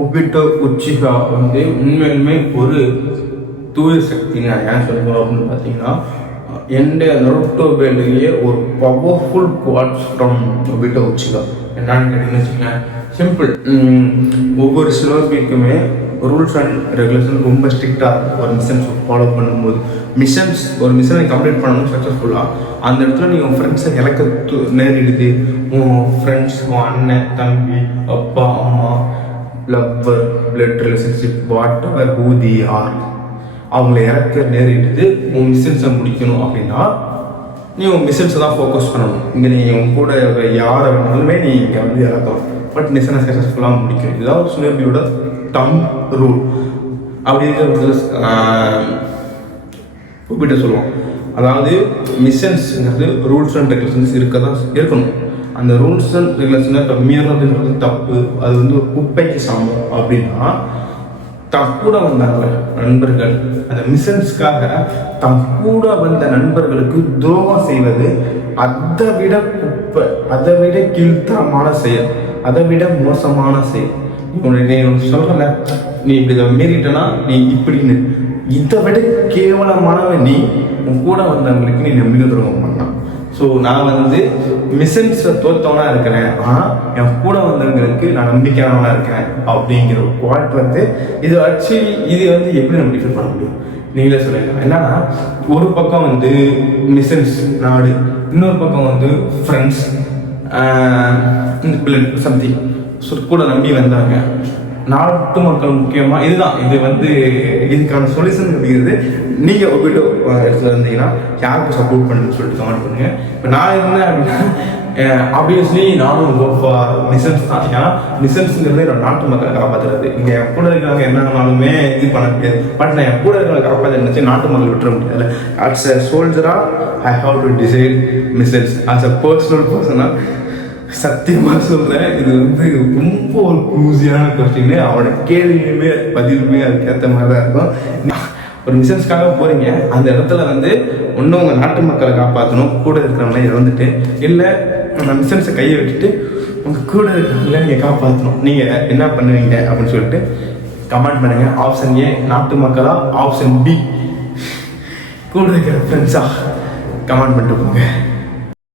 Obito Uchiha வந்து உண்மையிலுமே ஒரு தூய சக்தி. நான் ஏன் சொல்லுவோம் அப்படின்னு பார்த்தீங்கன்னா, எந்த நருட்டோ வேலையே ஒரு powerful quartz from Obito Uchiha. என்னன்னு கேட்டீங்கன்னு வச்சுக்கோங்களேன், சிம்பிள். ஒவ்வொரு சிலோபிக்குமே ரூல்ஸ் அண்ட் ரெகுலேஷன் ரொம்ப ஸ்ட்ரிக்டாக ஒரு மிஷன்ஸ் ஃபாலோ பண்ணும்போது, ஒரு மிஷனை கம்ப்ளீட் பண்ணணும் சக்ஸஸ்ஃபுல்லாக, அந்த இடத்துல நீ உன் ஃப்ரெண்ட்ஸை இலக்க நேரிடுது. உன் ஃப்ரெண்ட்ஸ், உன் அண்ணன், தம்பி, அப்பா, அம்மா, lover, blood relationship, whatever who they are, அவங்கள இறக்க நேரிடுது. உன் மிஷன்ஸை முடிக்கணும் அப்படின்னா நீ உன் மிஷன்ஸை தான் ஃபோக்கஸ் பண்ணணும். இங்கே நீ உன் கூட யாரை வேணாலுமே நீ இங்கே வந்து இறக்கலாம், பட் மிஷனை சக்ஸஸ்ஃபுல்லாக முடிக்கணும். இதுதான் ஒரு சுனேபியோட டம் ரூல். அப்படி இருக்கிற ஒப்பிட்டு சொல்லுவோம். அதாவது மிஷன்ஸ்ங்கிறது ரூல்ஸ் அண்ட் ரெகுலேஷன்ஸ் இருக்கணும். அந்த ரூல்ஸ் அண்ட் ரெகுலேஷனை மீறதுங்கிறது தப்பு. அது வந்து ஒரு குப்பைக்கு சமம். அப்படின்னா கூட வந்தாங்க நண்பர்கள் அந்த மிஷன்ஸ்க்காக கூட வந்த நண்பர்களுக்கு துரோகம் செய்வது அதை விட குப்பை, அதை விட கீழ்த்தரமான செயல், அதை விட மோசமான செயல். நீ சொல்றல, நீ இப்படி மீறிட்டனா நீ இப்படின்னு, இதை விட கேவலமானவன் நீ உன் கூட வந்தவங்களுக்கு நீ நம்பிக்கை துரோகம் பண்ணலாம். ஸோ நான் வந்து மிஷன்ஸை தோத்தவனா இருக்கிறேன், ஆனால் என் கூட வந்தவங்களுக்கு நான் நம்பிக்கையானவனா இருக்கிறேன் அப்படிங்கிற ஒரு குவாட் வந்து இது ஆக்சுவலி இது வந்து எப்படி நம்ம டிஃபைன் பண்ண முடியும் நீங்களே சொல்லுங்க. என்னன்னா, ஒரு பக்கம் வந்து மிஷன்ஸ் நாடு, இன்னொரு பக்கம் வந்து ஃப்ரெண்ட்ஸ் சம்திங் கூட நம்பி வந்தாங்க. நாட்டு மக்கள் முக்கியமாக இது வந்து இதுக்கான சொல்யூஷன் அப்படிங்கிறது நீங்கள் ஒப்பிட்டு இடத்துல இருந்தீங்கன்னா யாருக்கு சப்போர்ட் பண்ணுன்னு சொல்லிட்டு கமெண்ட் பண்ணுங்க. இப்போ நான் இருந்தேன் அப்படின்னா ஆப்வியஸ்லி நானும் மிஷன்ஸ் தான். ஏன்னா மிஷன்ஸுங்கிறது என்னோட நாட்டு மக்களை காப்பாற்றுறது. இங்கே என் கூட இருக்கிறவங்க என்னன்னாலுமே இது பண்ண முடியாது, பட் நான் என் கூட இருக்கிறவங்க காப்பாற்ற நினச்சி நாட்டு மக்கள் விட்டுற முடியாது. அட்ஸ் அ சோல்ஜராக I have to decide missions. As a பர்சனாக சத்தியமாக சொல்கிறேன், இது வந்து ரொம்ப ஒரு க்ரூசியான கொஸ்டின். அவனோட கேள்வியுமே பதிலுமே அதுக்கேற்ற மாதிரி தான் இருக்கும். ஒரு மிஷன்ஸ்க்காக போகிறீங்க, அந்த இடத்துல வந்து ஒன்றும் உங்கள் நாட்டு மக்களை காப்பாற்றணும், கூட இருக்கிறவங்களே இறந்துட்டு, இல்லை அந்த மிஷன்ஸை கையை விட்டுட்டு உங்கள் கூட இருக்கிறவங்கள நீங்கள் காப்பாற்றணும். நீங்கள் என்ன பண்ணுவீங்க அப்படின்னு சொல்லிட்டு கமெண்ட் பண்ணுங்கள். ஆப்ஷன் ஏ நாட்டு மக்களா, ஆப்ஷன் பி கூட இருக்கிற ஃப்ரெண்ட்ஸா, கமெண்ட் பண்ணிட்டு போங்க.